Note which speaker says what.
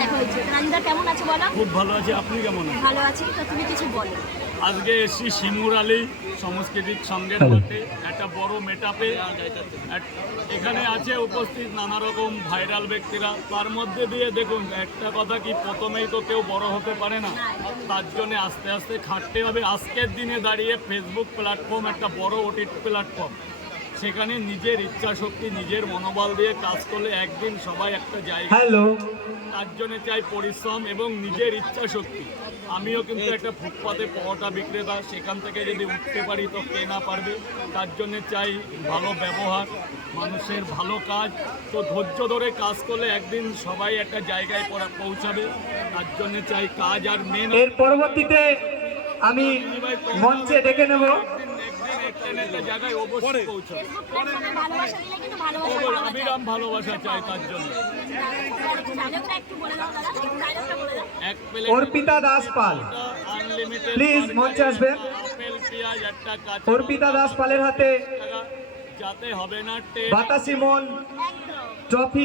Speaker 1: দেখা হয়েছে। রানিদা কেমন আছে বলো?
Speaker 2: খুব ভালো আছে। আপনি কেমন আছেন?
Speaker 1: ভালো আছি। তো তুমি কিছু বলো।
Speaker 2: আজকে এসছি শিমুর আলী সংস্কৃতিক সঙ্গের মাঠে একটা বড় মেটাপে এখানে আছে উপস্থিত নানা রকম ভাইরাল ব্যক্তিরা। তার মধ্যে দিয়ে দেখুন একটা কথা কি প্রথমেই তো কেউ বড় হতে পারে না। তার জন্য আস্তে আস্তে খাটতে হবে। আজকের দিনে দাঁড়িয়ে ফেসবুক প্ল্যাটফর্ম একটা বড় ওটিটি প্ল্যাটফর্ম সেখানে নিজের ইচ্ছা শক্তি নিজের মনোবল দিয়ে কাজ করলে একদিন সবাই একটা জায়গা
Speaker 3: হ্যালো।
Speaker 2: তার জন্য চাই পরিশ্রম এবং নিজের ইচ্ছা শক্তি। আমিও কিন্তু একটা ফুটপাতে পরোটা বিক্রেতা সেখান থেকে যদি উঠতে পারি তো কে না পারবে? তার জন্য চাই ভালো ব্যবহার মানুষের ভালো কাজ। তো ধৈর্য ধরে কাজ করলে একদিন সবাই একটা জায়গায় পরা- পৌঁছাবে। তার জন্য চাই কাজ আর মেন
Speaker 3: এর পরবর্তীতে আমি মঞ্চে ডেকে নেব।
Speaker 2: একটা জায়গায় অবশ্যই পৌঁছাবে।
Speaker 1: প্ল্যাটফর্মে ভালোবাসা
Speaker 2: চাই তার জন্য। এক প্লেট
Speaker 3: অর্পিতা দাস পাল।
Speaker 2: আনলিমিটেড
Speaker 3: মঞ্চ মঞ্চে আসবেন।
Speaker 2: পেঁয়াজ একটা কাঁচা
Speaker 3: অর্পিতা দাস পালের হাতে
Speaker 2: যাতে হবে না
Speaker 3: বাতাসি মন ট্রফি